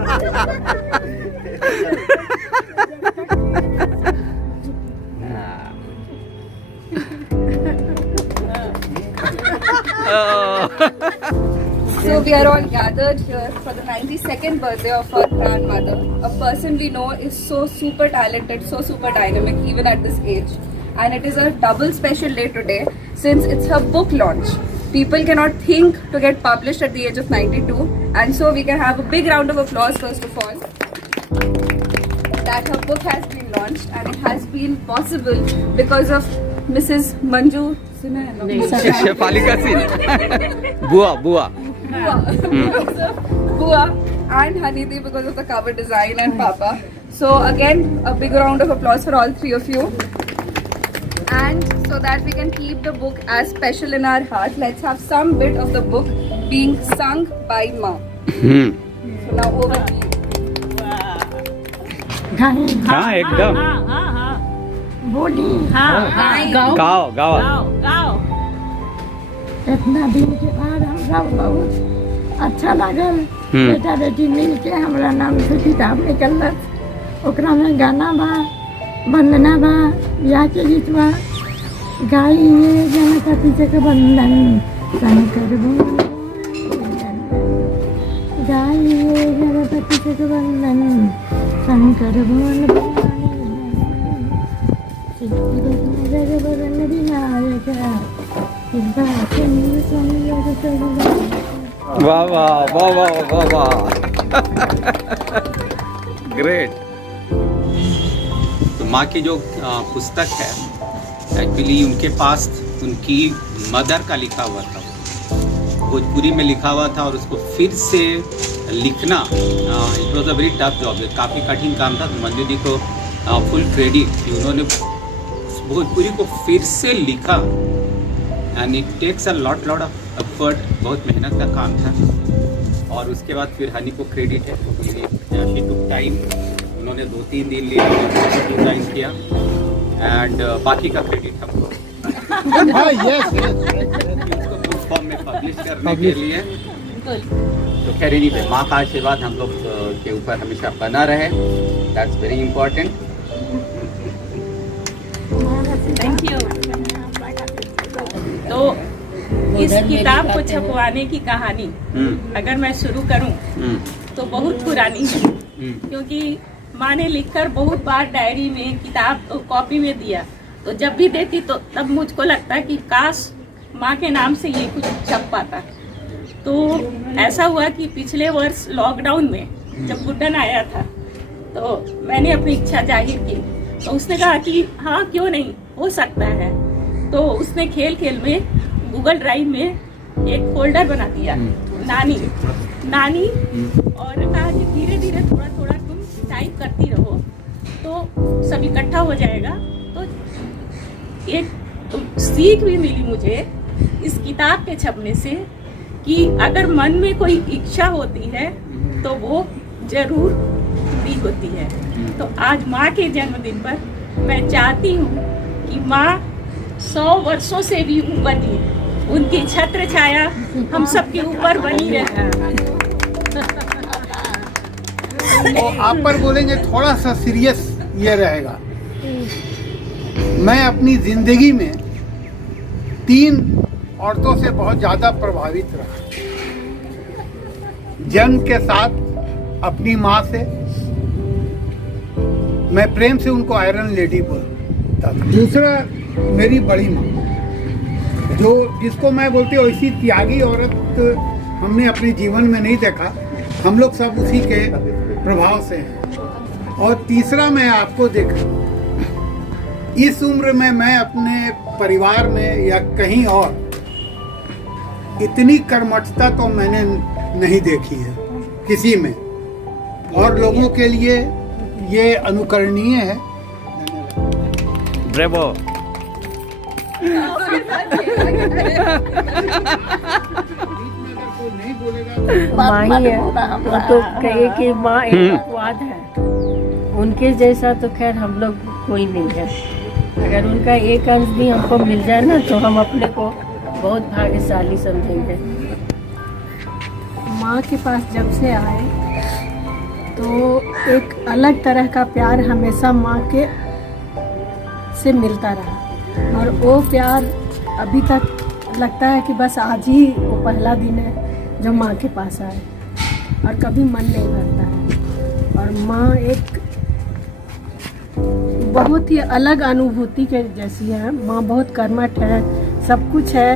So we are all gathered here for the 92nd birthday of our grandmother. A person we know is so super talented, so super dynamic even at this age. And it is a double special day today since it's her book launch. People cannot think to get published at the age of 92. And so we can have a big round of applause first of all. That her book has been launched and it has been possible because of Mrs. Manju Shefalika Singh बुआ Bua and Hanidi because of the cover design and Papa. So again, a big round of applause for all three of you. And so that we can keep the book as special in our heart, let's have some bit of the book being sung by Ma. So now over to you. हाँ एकदम बोली गाओ गाओ इतना दिन के बाद हम सब बहुत अच्छा लागल। बेटा बेटी मिल के हमारा नाम से किताब निकलत, ओकरा में गाना बा, वंदना बा, ब्याह के गीत बा, गाइए गणपति के वंदन शंकर भगवान, गाइए गणपति के वंदन शंकर भगवान, जगबदन विनायक वाह वाह वाह वाह वाह वाह ग्रेट। तो माँ की जो पुस्तक है एक्चुअली उनके पास उनकी मदर का लिखा हुआ था, भोजपुरी में लिखा हुआ था और उसको फिर से लिखना it was a very tough job, काफ़ी कठिन काम था। तो मंजू जी को फुल क्रेडिट कि उन्होंने भोजपुरी को फिर से लिखा and it takes a lot of effort, बहुत मेहनत का काम था। और उसके बाद फिर हनी को क्रेडिट है, शी टुक टाइम, उन्होंने 2-3 दिन लिए डिज़ाइन किया एंड बाकी का क्रेडिट हमको इसको बुक फॉर्म में पब्लिश करने के लिए। तो खैर एनीवे माँ का आशीर्वाद हम लोग के ऊपर हमेशा बना रहे, that's very important. Thank you. तो इस किताब को छपवाने की कहानी अगर मैं शुरू करूं तो बहुत पुरानी है, क्योंकि माँ ने लिखकर बहुत बार डायरी में किताब तो कॉपी में दिया, तो जब भी देती तो तब मुझको लगता कि काश माँ के नाम से ये कुछ छप पाता। तो ऐसा हुआ कि पिछले वर्ष लॉकडाउन में जब बुड्ढन आया था तो मैंने अपनी इच्छा जाहिर की, तो उसने कहा कि हाँ क्यों नहीं, हो सकता है। तो उसने खेल खेल में गूगल ड्राइव में एक फोल्डर बना दिया नानी और कहा कि धीरे धीरे थोड़ा थोड़ा तुम टाइप करती रहो तो सब इकट्ठा हो जाएगा। तो एक सीख भी मिली मुझे इस किताब के छपने से कि अगर मन में कोई इच्छा होती है तो वो जरूर पूरी होती है। तो आज माँ के जन्मदिन पर मैं चाहती हूँ कि माँ 100 वर्षों से भी ऊपर की उनकी छत्र छाया हम सबके ऊपर बनी रहे। तो आप पर बोलेंगे थोड़ा सा सीरियस ये रहेगा। मैं अपनी जिंदगी में 3 औरतों से बहुत ज़्यादा प्रभावित रहा। जन्म के साथ अपनी माँ से, मैं प्रेम से उनको आयरन लेडी बोलता था। दूसरा मेरी बड़ी माँ, जो जिसको मैं बोलती हूँ ऐसी त्यागी औरत हमने अपने जीवन में नहीं देखा, हम लोग सब उसी के प्रभाव से हैं। और तीसरा मैं आपको देखा, इस उम्र में मैं अपने परिवार में या कहीं और इतनी कर्मठता तो मैंने नहीं देखी है किसी में, और लोगों के लिए ये अनुकरणीय है। ब्रेवो। माँ ही है, वो तो कहे कि माँ एक अपवाद है, उनके जैसा तो खैर हम लोग कोई नहीं है। अगर उनका एक अंश भी हमको मिल जाए ना तो हम अपने को बहुत भाग्यशाली समझेंगे। माँ के पास जब से आए तो एक अलग तरह का प्यार हमेशा माँ के से मिलता रहा, और वो प्यार अभी तक लगता है कि बस आज ही वो पहला दिन है जो माँ के पास आए, और कभी मन नहीं भरता है। और माँ एक बहुत ही अलग अनुभूति के जैसी है। माँ बहुत कर्मठ है, सब कुछ है,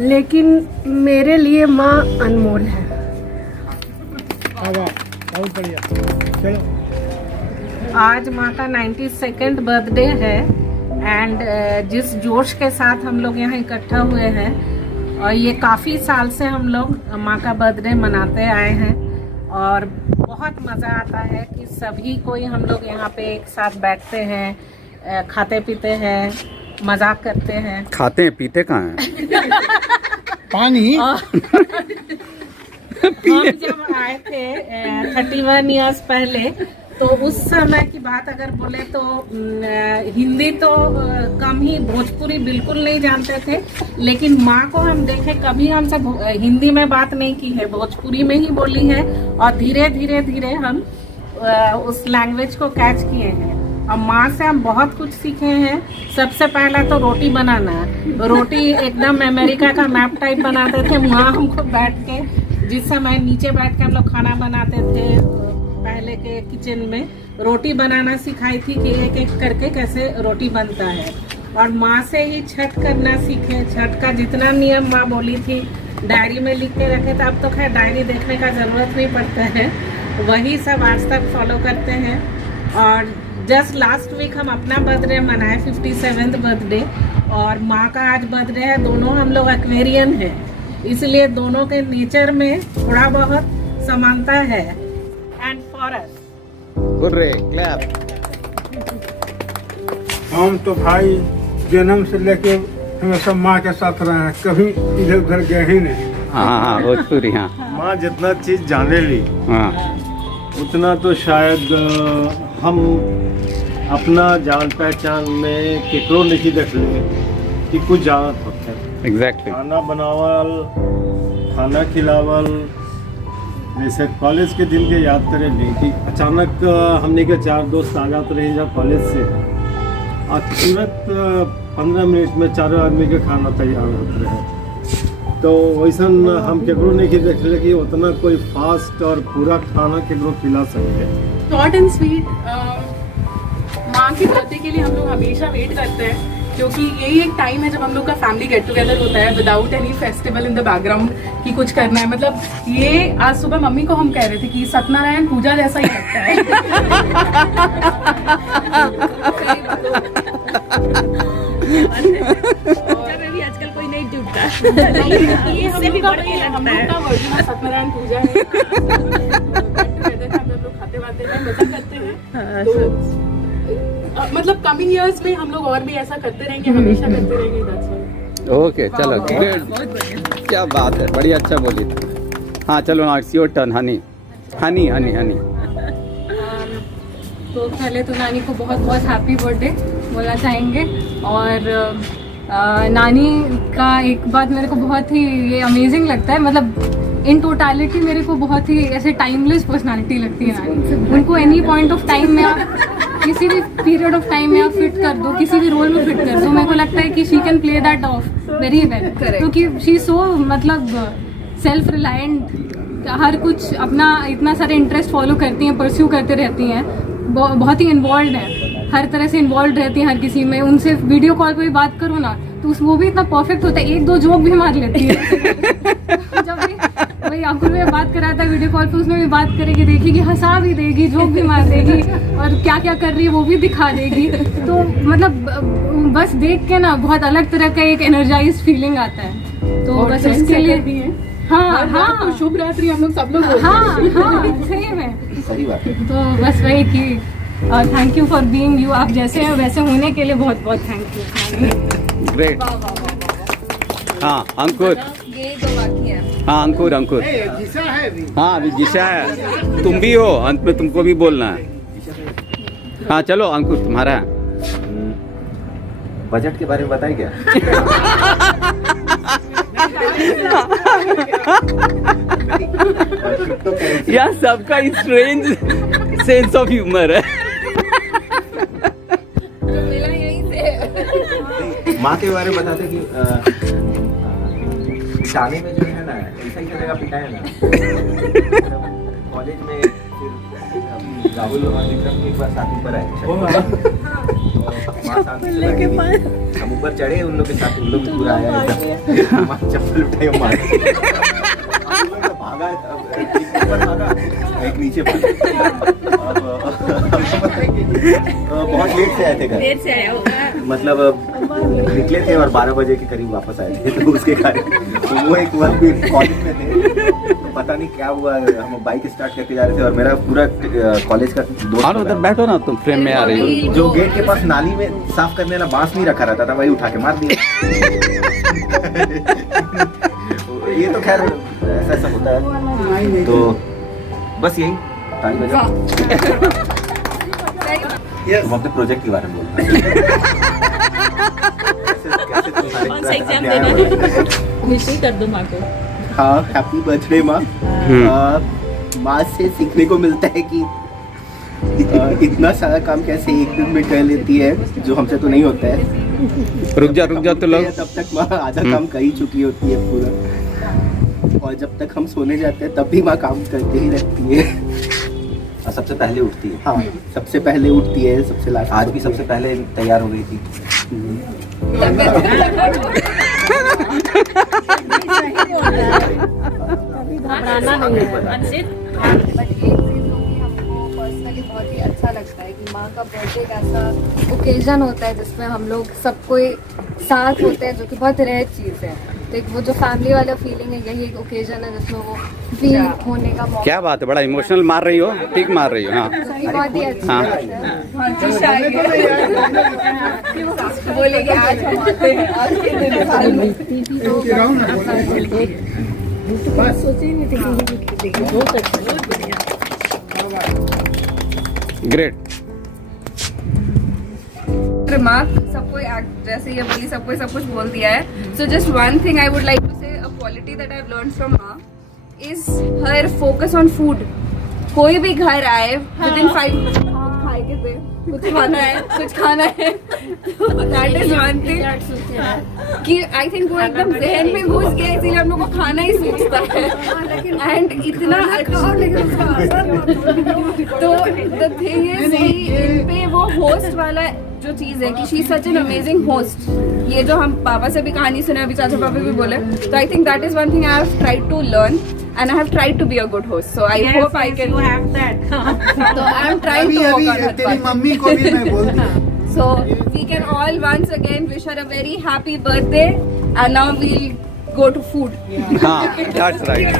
लेकिन मेरे लिए माँ अनमोल है। बहुत बढ़िया। चलो, आज माँ का 92nd बर्थडे है, एंड जिस जोश के साथ हम लोग यहाँ इकट्ठा हुए हैं, और ये काफ़ी साल से हम लोग माँ का बर्थडे मनाते आए हैं, और बहुत मज़ा आता है कि सभी कोई हम लोग यहाँ पे एक साथ बैठते हैं, खाते पीते हैं, मजाक करते हैं। खाते हैं पीते कहाँ हैं? पानी। हम जब आए थे 31 ईयर्स पहले, तो उस समय की बात अगर बोले तो हिंदी तो कम ही, भोजपुरी बिल्कुल नहीं जानते थे, लेकिन माँ को हम देखे कभी हमसे हिंदी में बात नहीं की है, भोजपुरी में ही बोली है, और धीरे धीरे धीरे हम उस लैंग्वेज को कैच किए हैं। और माँ से हम बहुत कुछ सीखे हैं। सबसे पहला तो रोटी बनाना, रोटी एकदम अमेरिका का मैप टाइप बनाते थे। माँ हमको बैठ के, जिस समय नीचे बैठ के हम लोग खाना बनाते थे पहले के किचन में, रोटी बनाना सिखाई थी कि एक एक करके कैसे रोटी बनता है। और माँ से ही छठ करना सीखे। छठ का जितना नियम माँ बोली थी डायरी में लिख के रखे थे, अब तो खैर डायरी देखने का ज़रूरत नहीं पड़ता है, वही सब आज तक फॉलो करते हैं। और जस्ट लास्ट वीक हम अपना बर्थडे मनाए, 57th बर्थडे, और माँ का आज बर्थडे है। दोनों हम लोग एक्वेरियन हैं, इसलिए दोनों के नेचर में थोड़ा बहुत समानता है। एंड फॉर अस हम तो भाई जन्म से लेके हमेशा माँ के साथ रहे हैं, कभी इधर उधर गए ही नहीं। हाँ भोजपुरी, हाँ माँ जितना चीज जाने ली हाँ उतना तो शायद हम अपना जान पहचान में केकरो नहीं देख ले कि कुछ जानत होते हैं। एग्जैक्टली। खाना बनावल, खाना खिलावल, जैसे कॉलेज के दिन के याद करे ली कि अचानक हमने के 4 दोस्त आ जाते रहे जब कॉलेज से, और तुरंत 15 मिनट में 4 आदमी के खाना तैयार होते रहे। तो वैसा हम केकरो नहीं देख ले कि उतना कोई फास्ट और पूरा खाना केकरो खिला सके। शॉर्ट एंड स्वीट माँ की बर्थडे के लिए हम लोग हमेशा वेट करते हैं, क्योंकि यही एक टाइम है जब हम लोग का फैमिली गेट टुगेदर होता है without any festival in the background कि कुछ करना है। मतलब ये आज सुबह मम्मी को हम कह रहे थे कि सत्यनारायण पूजा जैसा ही लगता है। भी आजकल कोई नहीं जुटता। ये हम लोग का वर्जन सत्यनारायण पूजा है। हम लोग खाते वाते हैं, मजा करते हैं। तो मतलब कमिंग इयर्स में हम लोग और भी ऐसा करते रहेंगे, हमेशा करते रहेंगे। that's all। ओके चलो, ग्रेट, क्या बात है, बड़ी अच्छा बोली थी। हाँ चलो, हाँ it's your turn. Honey Honey Honey Honey. तो पहले तो नानी को बहुत बहुत हैप्पी बर्थडे बोलना चाहेंगे। और नानी का एक बात मेरे को बहुत ही ये अमेजिंग लगता है, मतलब इन टोटलिटी मेरे को बहुत ही ऐसे टाइमलेस पर्सनालिटी लगती है नानी। उनको एनी पॉइंट ऑफ टाइम में आप किसी भी पीरियड ऑफ टाइम में आप फिट कर दो, किसी भी रोल में फिट कर दो, मेरे को लगता है कि she can play that of very well, क्योंकि शी सो मतलब सेल्फ रिलायंट, हर कुछ अपना इतना सारे इंटरेस्ट फॉलो करती हैं, परस्यू करते रहती हैं, बहुत ही इन्वॉल्व है, हर तरह से इन्वॉल्व रहती हैं हर किसी में। उनसे वीडियो कॉल पे भी बात करो ना तो वो भी इतना परफेक्ट होता है, 1-2 जोक भी मार लेती है। जब भी वही अंकुर में बात कराता है वीडियो कॉल पे, उसमें भी बात करेगी, देखेगी, हंसा भी देगी, जोक भी मार देगी, और क्या क्या कर रही है वो भी दिखा देगी। तो मतलब बस देख के ना बहुत अलग तरह का एक एनर्जाइज फीलिंग आता है। तो बस उसके लिए भी है। हाँ हाँ, तो शुभ रात्रि हम लोग सब लोग हाँ सही में, सही बात है। तो बस वही कि thank you for being you, आप जैसे हैं वैसे होने के लिए बहुत बहुत थैंक यू। ग्रेट। हाँ अंकुर, ये तो बाकी है। हाँ अंकुर अंकुर, जिसा है अभी। हाँ अभी जिशा है, तुम भी हो, अंत में तुमको भी बोलना है। हाँ चलो अंकुर तुम्हारा है। बजट के बारे में बताइए क्या? यहाँ सबका स्ट्रेंज सेंस ऑफ ह्यूमर है। मिला यहीं से। माँ के बारे में बताते कि पिटाने में जो है ना ऐसा ही जगह पिटाया ना कॉलेज में। फिर राहुल और विक्रम के एक बार साथ ऊपर आए हम ऊपर चढ़े उन लोग के साथ, उन लोग पूरा आया चप्पल उठाए मार भागा, एक नीचे बहुत लेट से आए थे घर, देर से आया होगा। मतलब निकले थे और 12 बजे के करीब वापस आए थे, तो उसके कारण तो वो एक बार फिर कॉलेज में थे, तो पता नहीं क्या हुआ, हम बाइक स्टार्ट करके जा रहे थे और मेरा पूरा कॉलेज का दोस्त उधर बैठो ना, तुम फ्रेम में आ रही हो। जो गेट के पास नाली में साफ करने वाला बांस नहीं रखा रहता था, वही उठा के मार दिया। ये तो खैर ऐसा होता है, तो बस यही ताली बजाओ। हम अपने प्रोजेक्ट के बारे में बोलते हैं। कौन सा एग्जाम देना है? विश कर दो माँ को। हाँ, हैप्पी बर्थडे माँ। माँ से सीखने को मिलता है कि इतना सारा काम कैसे एक दिन में कर लेती है, जो हमसे तो नहीं होता है। रुक जा तो लोग, तब तक माँ आधा काम कर ही चुकी होती है पूरा, और जब तक हम सोने जाते हैं तब भी माँ काम करते ही रहती है। और सबसे पहले उठती है। हाँ, सबसे पहले उठती है, सबसे लास्ट। आज भी सबसे पहले तैयार हो गई थी। घबराना नहीं है। बट एक चीज़ जो कि हमको पर्सनली बहुत ही अच्छा लगता है कि माँ का बर्थडे एक ऐसा ओकेजन होता है जिसमें हम लोग सब कोई साथ होते हैं, जो कि बहुत रेयर चीज़ है। तो एक वो जो फैमिली वाला फीलिंग है, यही एक ओकेजन है जिसमें वो फील होने का मौका। क्या बात है, बड़ा इमोशनल मार रही हो, ठीक मार रही हो। हाँ बहुत ही अच्छा हाँ। बोलेगी आज हम आते हैं, आज के दिन साल में। ग्रेट। रिमार्क सबको जैसे ये बोली, सबको सब कुछ बोल दिया है। So just one thing I would like to say, a quality that I have learned from माँ is her focus on food. कोई भी घर आए विदिन 5 कुछ खाना है, कुछ खाना है, दैट इज वन थिंग कि आई थिंक वो एकदम जहन में घुस गया, इसीलिए हम लोग को खाना ही सूझता है। एंड इतना अच्छा, तो द थिंग इज इन पे वो होस्ट वाला जो चीज है कि she is such an amazing host. ये जो हम पापा से भी कहानी सुने, अभी चाचा पापा भी बोले, तो I think that is one thing I have tried to learn and I have tried to be a good host, so I hope I can. You have that. So I am trying to work on that तेरी part. Mummy को भी मैं बोल दिया। So we can all once again wish her a very happy birthday, and now we'll go to food. हाँ, that's right.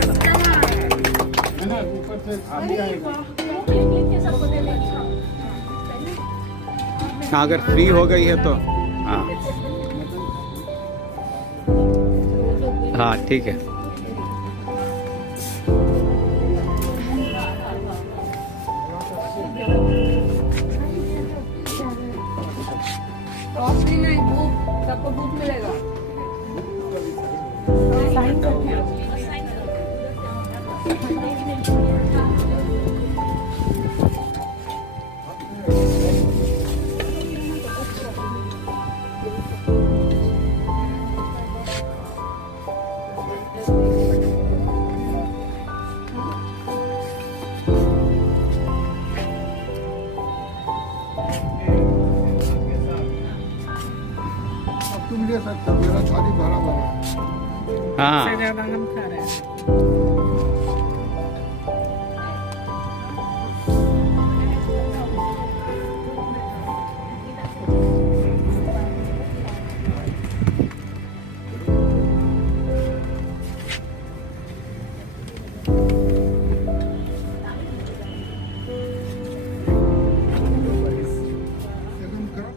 हाँ, अगर free हो गई है तो हाँ ठीक है। Frosty में धूप, सबको धूप मिलेगा। तुम ले सकते हो, मेरा थाली भरा भरा। हाँ, से ज्यादा हम खा रहे हैं। एकदम करो।